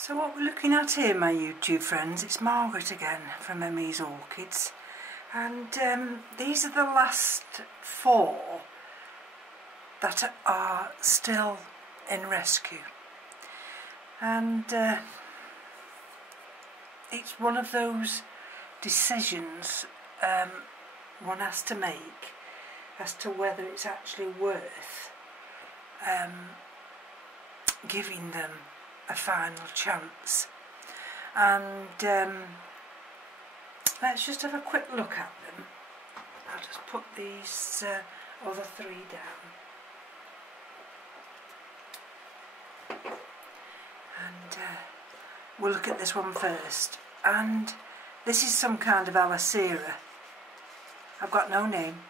So what we're looking at here, my YouTube friends, it's Margaret again from Emmy's Orchids, and these are the last 4 that are still in rescue, and it's one of those decisions one has to make as to whether it's actually worth giving them a final chance. And let's just have a quick look at them. I'll just put these other 3 down, and we'll look at this one first. And this is some kind of Alacera. I've got no name,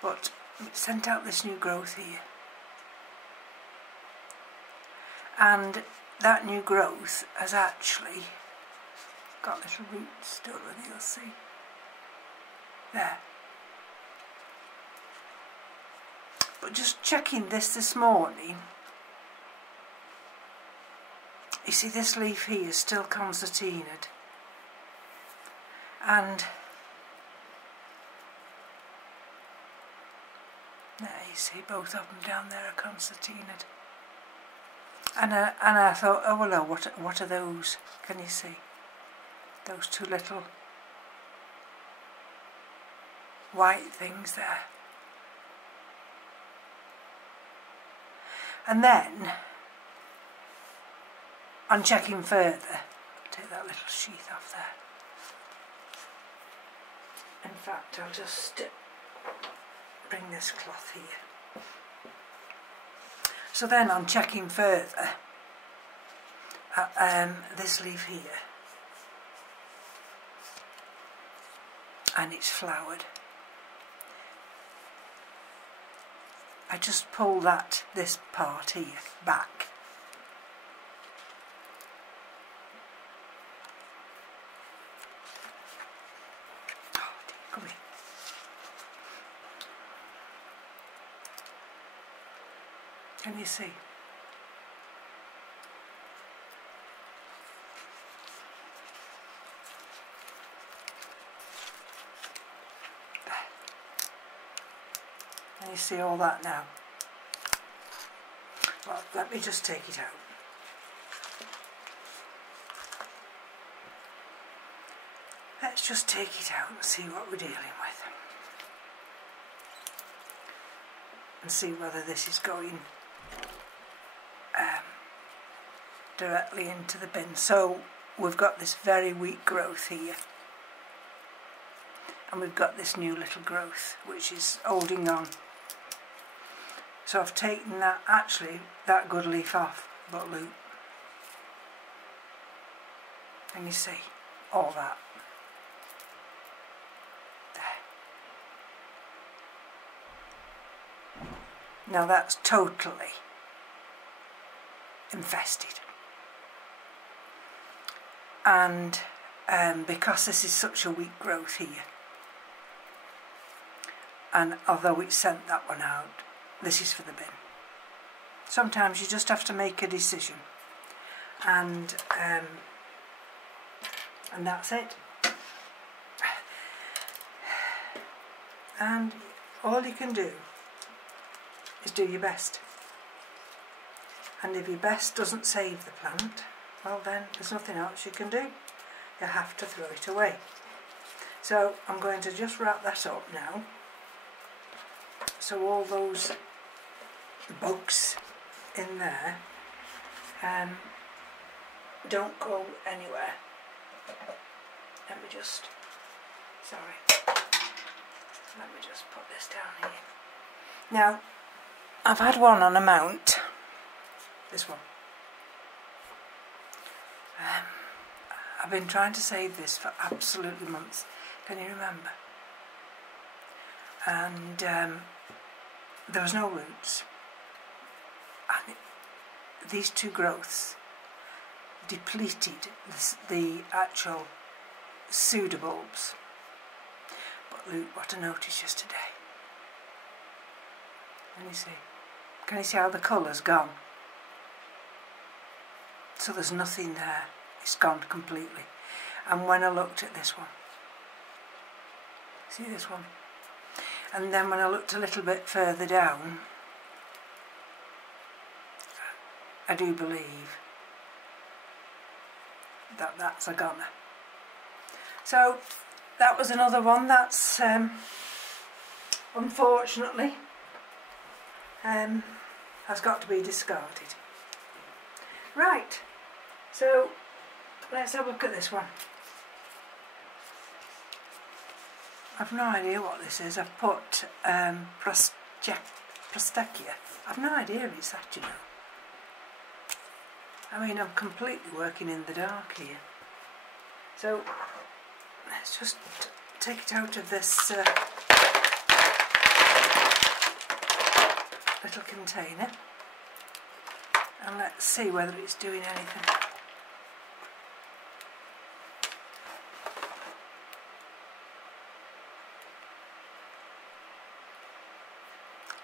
but it sent out this new growth here. And that new growth has actually got little roots still, and you'll see there. But just checking this morning, you see this leaf here is still concertinaed, and there you see both of them down there are concertinaed. And I thought, oh well, what are those? Can you see those 2 little white things there? And then, on checking further, take that little sheath off there. In fact, I'll just bring this cloth here. So then, on checking further, this leaf here, and it's flowered. I just pull this part here back, oh dear, come here. Can you see? There. Can you see all that now? Well, let me just take it out. Let's just take it out and see what we're dealing with, and see whether this is going directly into the bin. So we've got this very weak growth here, and we've got this new little growth which is holding on. So I've taken that good leaf off, but look, can you see all that there? Now that's totally infested, and because this is such a weak growth here, and although it sent that one out, this is for the bin. Sometimes you just have to make a decision, and that's it. And all you can do is do your best. And if your best doesn't save the plant, well then there's nothing else you can do. You have to throw it away. So I'm going to just wrap that up now, so all those bugs in there don't go anywhere. Let me just put this down here. Now, I've had one on a mount, this one. I've been trying to save this for absolutely months, can you remember? And there was no roots, and these 2 growths depleted the actual pseudobulbs. But look what I noticed yesterday. Can you see how the colour's gone? so there's nothing there, it's gone completely. And when I looked at this one, see this one, and then when I looked a little bit further down, I do believe that that's a goner. So that was another one that's unfortunately has got to be discarded. Right, so let's have a look at this one. I've no idea what this is. I've put Prostechia. I've no idea it's that, you know. I mean, I'm completely working in the dark here. So let's just take it out of this little container and let's see whether it's doing anything.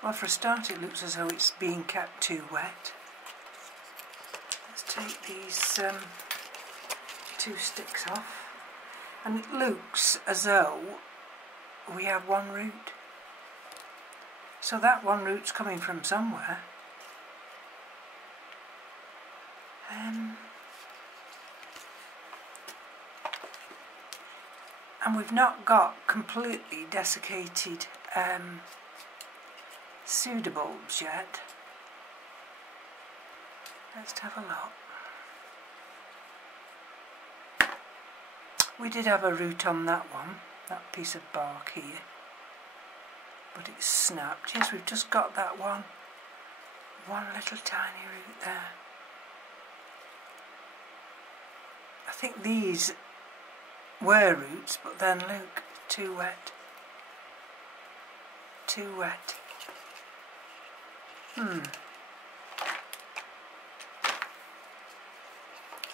Well, for a start it looks as though it's being kept too wet. Let's take these two sticks off, and it looks as though we have one root. So that one root's coming from somewhere. And we've not got completely desiccated pseudobulbs yet. Let's have a look. We did have a root on that one, that piece of bark here, but it's snapped. Yes, we've just got that one little tiny root there. I think these were roots, but then look, too wet. Too wet.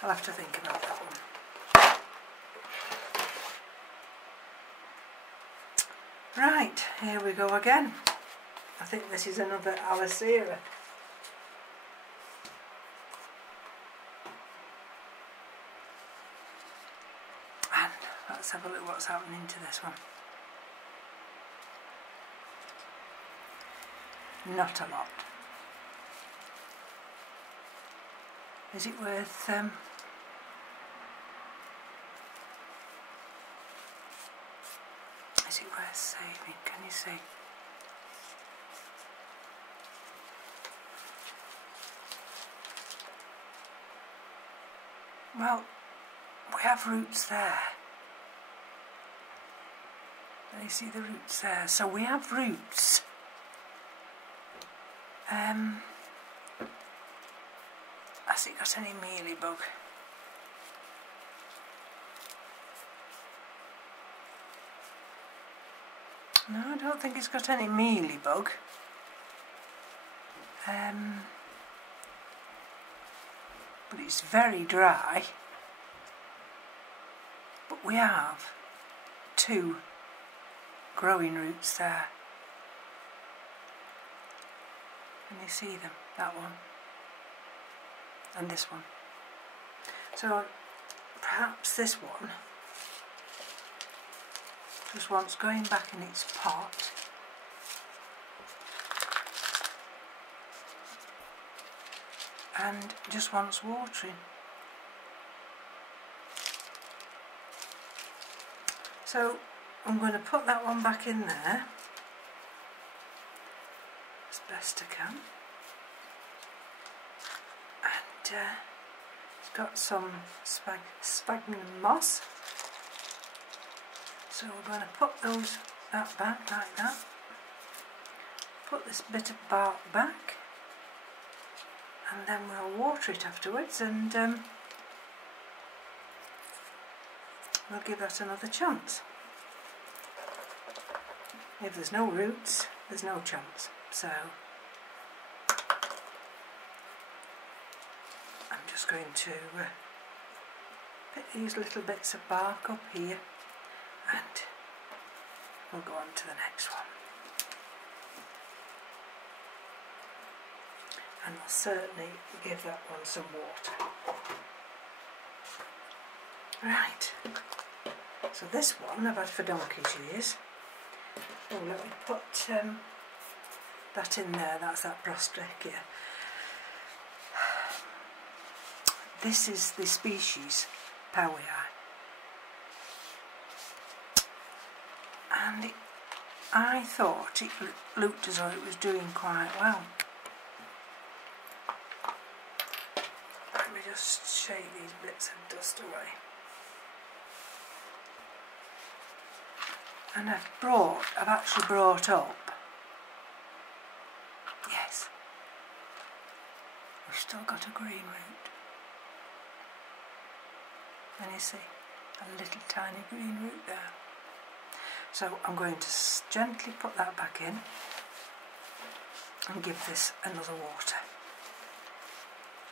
I'll have to think about that one. Right, here we go again. I think this is another Alicera. And let's have a look what's happening to this one. Not a lot. Is it worth saving? Can you see? Well, we have roots there. Can you see the roots there? So we have roots. Has it got any mealybug? No, I don't think it's got any mealybug. But it's very dry. But we have two growing roots there. Can you see them? That one. And this one. So perhaps this one just wants going back in its pot. And just wants watering. So I'm going to put that one back in there as best I can. And it's got some sphagnum moss. So we're going to put that back like that. Put this bit of bark back. And then we'll water it afterwards, and we'll give that another chance. If there's no roots, there's no chance. So I'm just going to pick these little bits of bark up here, and we'll go on to the next one. And I'll certainly give that one some water. Right, so this one I've had for donkey's years. Oh, let me put that in there, that's that Prostrechia. This is the species Powii, and I thought it looked as though it was doing quite well. Let me just shake these bits of dust away. And I've actually brought up, yes, we've still got a green root. And you see, a little tiny green root there. So I'm going to gently put that back in and give this another water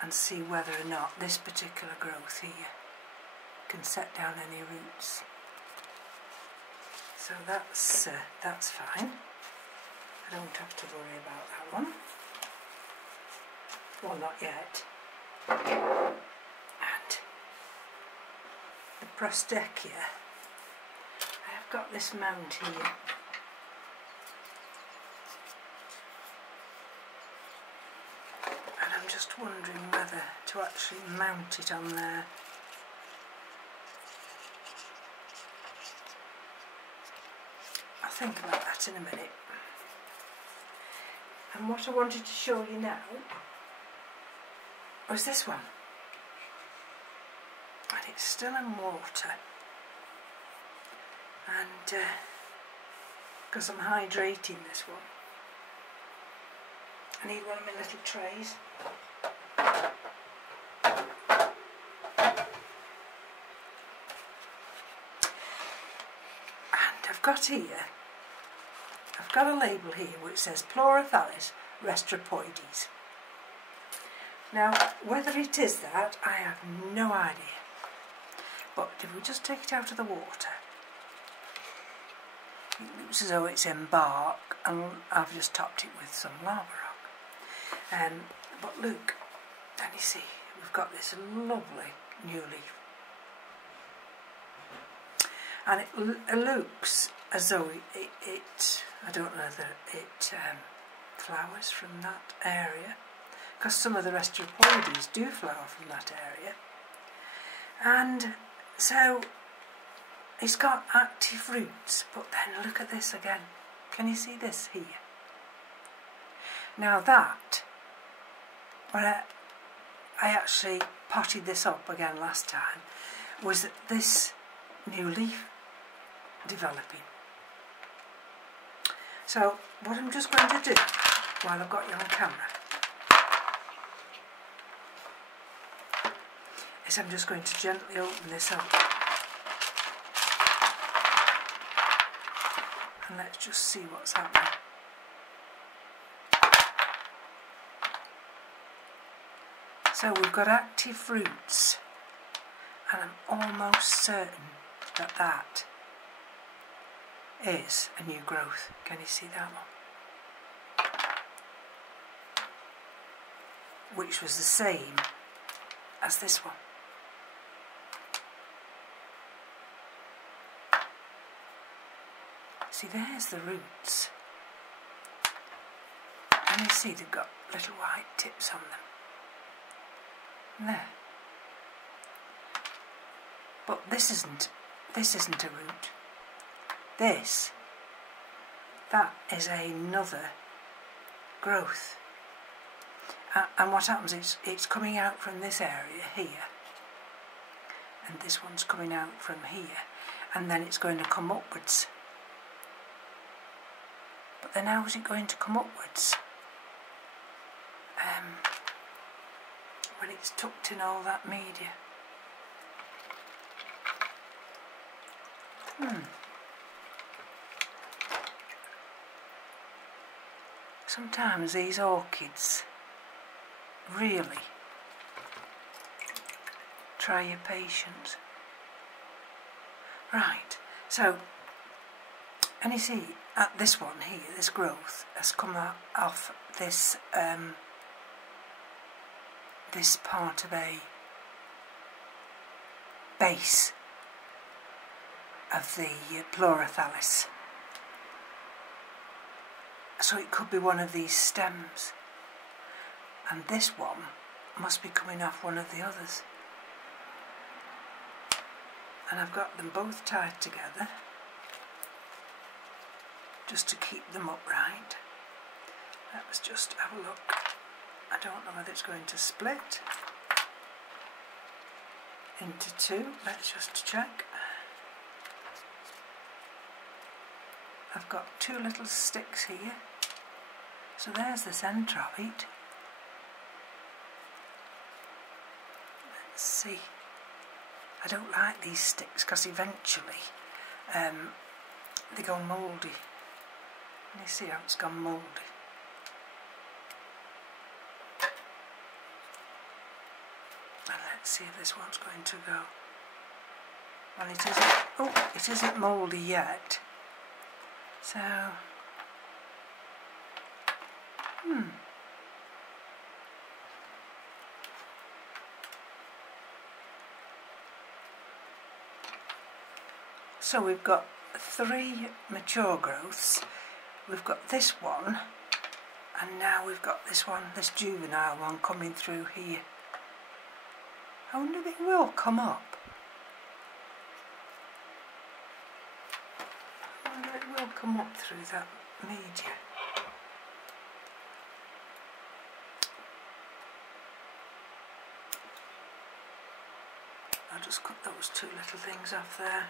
and see whether or not this particular growth here can set down any roots. So that's fine. I don't have to worry about that one. Well, not yet. And the Prostrechia, I've got this mount here. And I'm just wondering whether to actually mount it on there. I'll think about that in a minute. And what I wanted to show you now was this one. And it's still in water. And because I'm hydrating this one, I need one of my little trays. And I've got a label here which says Pleurophalis restropoides. Now, whether it is that, I have no idea. But if we just take it out of the water, it looks as though it's in bark, and I've just topped it with some lava rock. But look, can you see, we've got this lovely new leaf. And it looks as though it I don't know whether it flowers from that area, because some of the restropoides do flower from that area. And so it's got active roots, but then look at this again. Can you see this here? Now that, when I actually potted this up again last time, was this new leaf developing. So what I'm just going to do, while I've got you on camera, is I'm just going to gently open this up. And let's just see what's happening. So we've got active roots, and I'm almost certain that that is a new growth. Can you see that one? Which was the same as this one. See, there's the roots. And you see they've got little white tips on them. There. But this isn't a root. That is another growth. And what happens is it's coming out from this area here, and this one's coming out from here, and then it's going to come upwards. But then how is it going to come upwards when it's tucked in all that media? Sometimes these orchids really try your patience. Right, so, and you see, at this one here, this growth has come off this this part of a base of the Pleurophalis. So it could be one of these stems, and this one must be coming off one of the others. And I've got them both tied together just to keep them upright. Let's just have a look. I don't know whether it's going to split into two. Let's just check. I've got two little sticks here, so there's the centre of it. Let's see. I don't like these sticks because eventually they go mouldy. Can you see how it's gone mouldy? And let's see if this one's going to go. Well, it isn't. Oh, it isn't mouldy yet. So, So we've got 3 mature growths. We've got this one, and now we've got this one, this juvenile one coming through here. I wonder if it will come up. I wonder if it will come up through that media. I'll just cut those 2 little things off there.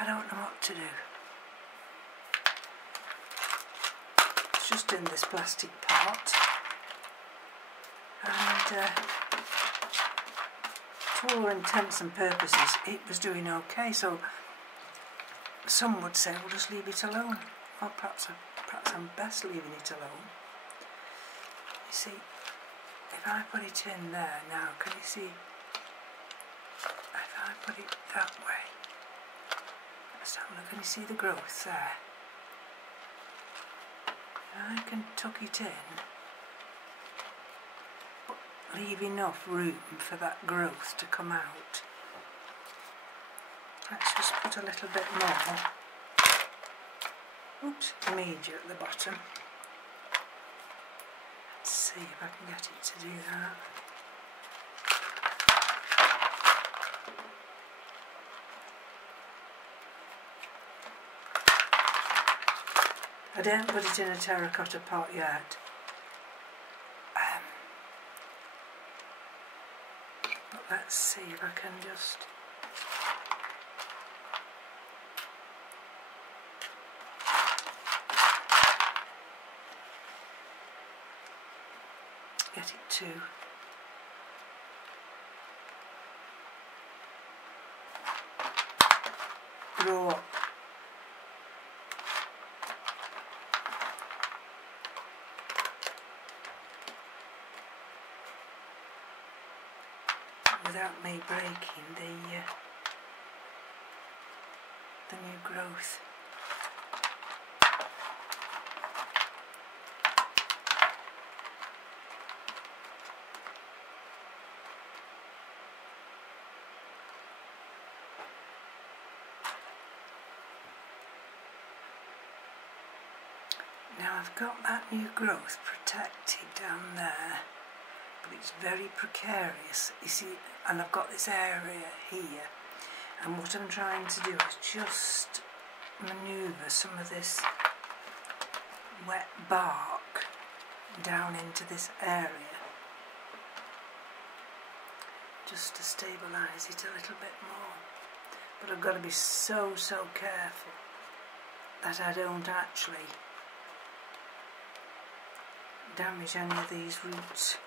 I don't know what to do. It's just in this plastic pot, and to all intents and purposes it was doing okay, so some would say we'll just leave it alone. Well, perhaps I'm best leaving it alone. You see, if I put it in there now, can you see? If I put it that way, let's have a look. Can you see the growth there? I can tuck it in, but leave enough room for that growth to come out. Let's just put a little bit more. Oops, media at the bottom. Let's see if I can get it to do that. I didn't put it in a terracotta pot yet. But let's see if I can just... get it to grow up. Without me breaking the new growth. Now I've got that new growth protected down there, but it's very precarious, you see, and I've got this area here, and what I'm trying to do is just manoeuvre some of this wet bark down into this area, just to stabilise it a little bit more. But I've got to be so careful that I don't actually damage any of these roots.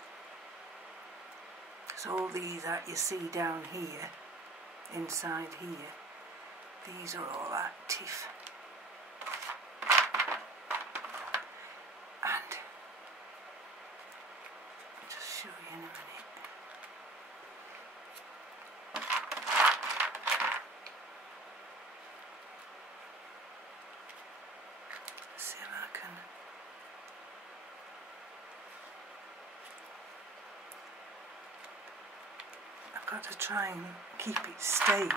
So all these that you see down here, inside here, these are all active. And I'll just show you in a minute. got to try and keep it stable.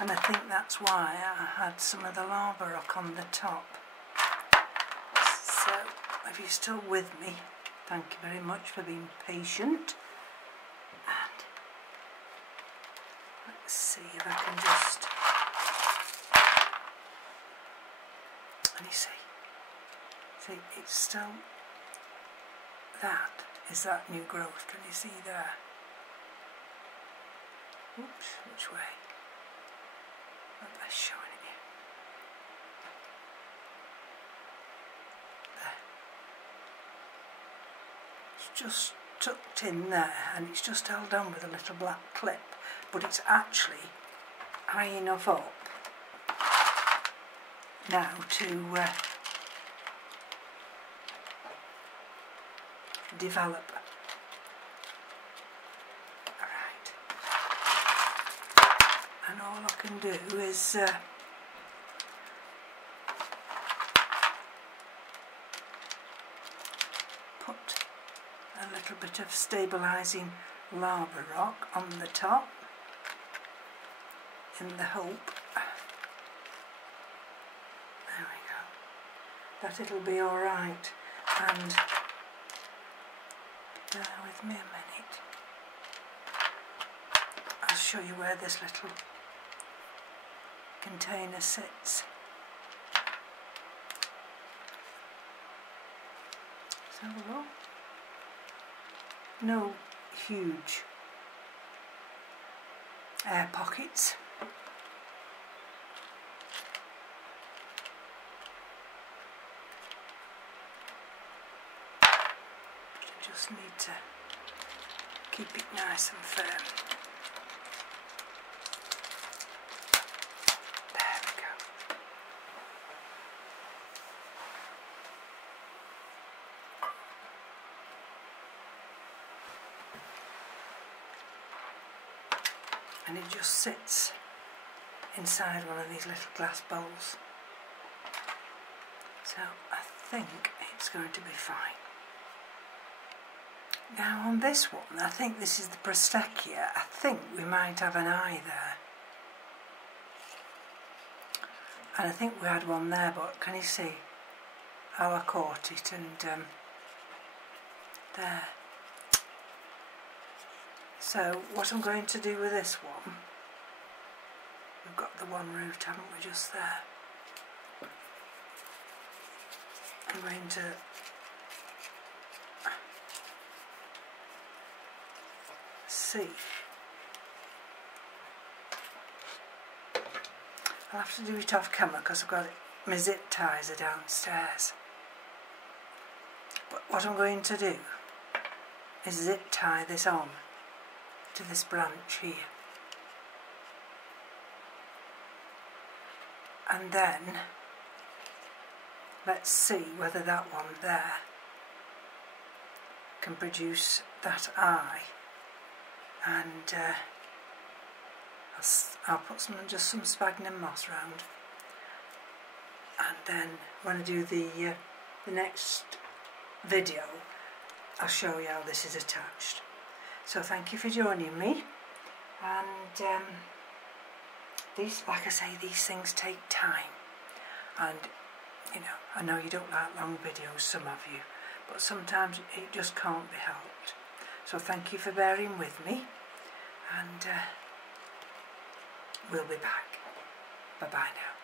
And I think that's why I had some of the lava rock on the top. So, if you're still with me, thank you very much for being patient. And let's see if I can just... And you see, it's still... That is that new growth, can you see there? Oops, which way? Not best showing it here. There. It's just tucked in there and it's just held on with a little black clip, but it's actually high enough up now to develop. Alright. And all I can do is put a little bit of stabilising lava rock on the top in the hope, there we go, that it'll be alright. And bear with me a minute, I'll show you where this little container sits. Let's have a look. No huge air pockets. Just need to keep it nice and firm. There we go. And it just sits inside one of these little glass bowls. So I think it's going to be fine. Now on this one, I think this is the Prostechia. I think we might have an eye there. And I think we had one there, but can you see how I caught it? And there. So what I'm going to do with this one, we've got the one root, haven't we, just there. I'm going to see. I'll have to do it off camera because I've got my zip ties are downstairs. But what I'm going to do is zip tie this on to this branch here. And then let's see whether that one there can produce that eye. And I'll put just some sphagnum moss round, and then when I do the next video I'll show you how this is attached. So thank you for joining me, and these, like I say, these things take time, and you know, I know you don't like long videos, some of you, but sometimes it just can't be helped. So thank you for bearing with me, and we'll be back. Bye bye now.